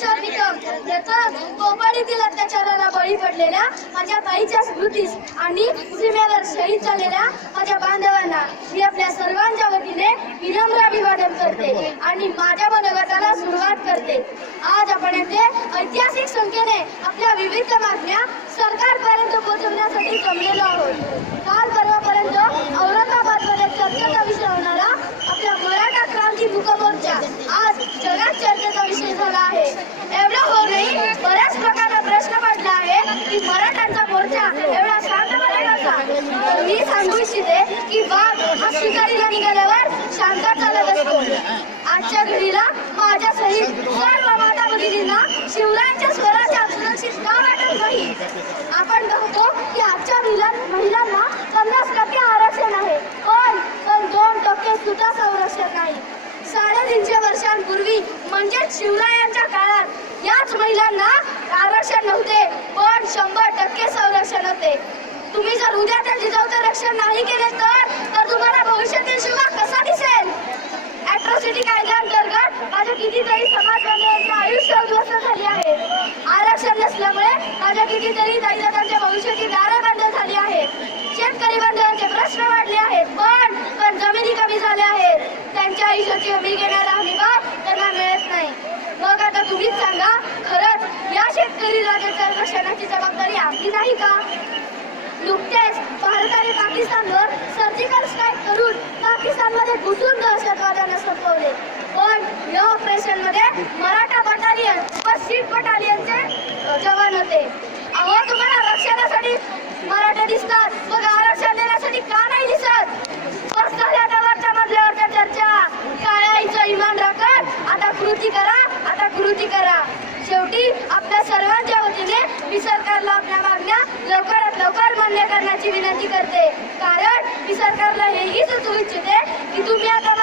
किशोर निकम कोकणीतील अत्याचाराला बळी पडलेल्या माझ्या ताईच्या स्मृतीस आणि सीमेवर शहीद झालेल्या माझ्या बांधवांना मी आपल्या सर्वांच्या वतीने विनम्र अभिवादन करते आणि माझ्या मनोगताला सुरुवात करते। आज आपण येथे ऐतिहासिक संख्येने आपल्या विविध मागण्या सरकारपर्यंत पोहोचवण्यासाठी जमलेलो आहोत। काल परवापर्यंत औरंगाबादमध्ये चर्चेचा विषय होणारा आपल्या मराठा क्रांती मूकमोर्चा आज जगात चर्चेचा विषय झाला आहे। एवढं हो नाही, बऱ्याच प्रकारचा प्रश्न पडला आहे की मराठ्यांचा मोर्चा एवढा शांतपणे कसा। तर मी सांगू इच्छिते की वाघ हा शिकारीला निघाल्यावर शांत चालत असतो। आजच्या घडीला माझ्या सहित सर्व माता भगिनींना शिवरायांच्या स्वराच्या सुरक्षित का वाटत नाही। आपण बघतो की आजच्या महिलांना 50% आरक्षण आहे, पण 2% सुद्धा संरक्षण नाही। 350 वर्षांपूर्वी म्हणजेच शिवरायांच्या काळात याच महिलांना आरक्षण नव्हते, पण 100% संरक्षण होते। तुम्ही जर उद्या त्या जिजाऊचं रक्षण नाही केले तर तुम्हाला भविष्यातील शिवा कसा दिसेल। ॲट्रॉसिटी कायद्याअंतर्गत माझ्या कितीतरी समाज बांधवांचे आयुष्य उद्ध्वस्त झाले आहे। आरक्षण नसल्यामुळे माझ्या कितीतरी ताईदादांच्या भविष्याची दारे बंद झाली आहेत। शेतकरी बांधवांचे प्रश्न वाढले आहेत, पण जमिनी कमी झाल्या आहेत। त्यांच्या आयुष्याची हमी घेणारा हमीभाव त्यांना मिळत नाही। मग आता तुम्हीच सांगा, खरंच या शेतकरी राजाच्या रक्षणाची जबाबदारी आपली नाही का। नुकतेच भारताने पाकिस्तानवर सर्जिकल स्ट्राईक करून पाकिस्तानमध्ये घुसून दहशतवाद्यांना संपवले, पण या ऑपरेशनमध्ये मराठा बटालियन व शीख बटालियनचे जवान होते। अहो, तुम्हाला रक्षणासाठी मराठे दिसतात, मग आरक्षण देण्यासाठी का नाही दिसत। बस झाल्या वरच्या मजल्यावरच्या चर्चा, काळाईचं इमान राखत आता कृती करा। शेवटी आपल्या सर्वांच्या वतीने मी सरकारला आपल्या मागण्या लवकरात लवकर मान्य करण्याची विनंती करते, कारण मी सरकारला हेही सुचवू इच्छिते की तुम्ही आता